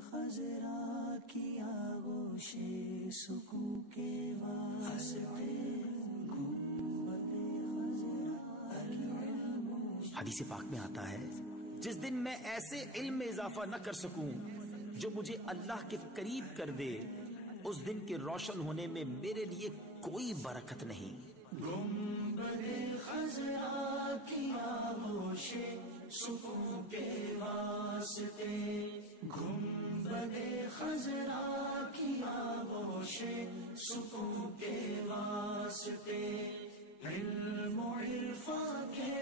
خضرا کی آغوش سکون کے واسطے حدیث پاک میں آتا ہے جس دن میں ایسے علم میں اضافہ نہ کر سکوں جو مجھے اللہ کے قریب کر دے، اس دن کے روشن ہونے میں میرے لیے کوئی برکت نہیں۔ گنبد خضرا کی آغوش سکون کے واسطے، گنبد خضرا کی آغوش سکون کے واسطے، علم و عرفان کے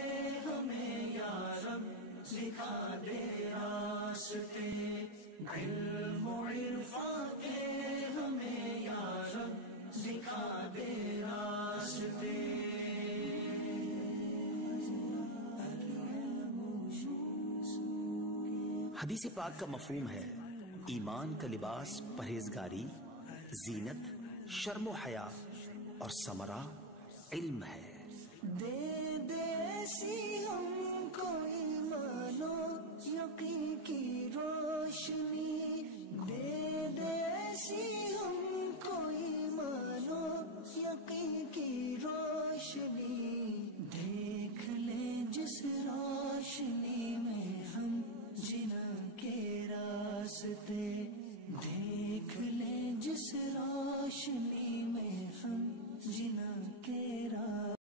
ہمیں یا رب دکھا دے راستے، علم و عرفان کے ہمیں یا رب دکھا دے راستے۔ حدیث پاک کا مفہوم ہے ایمان کا لباس پرہیزگاری، زینت، شرم و حیا اور ثمرہ علم ہے۔ دے دے ایسی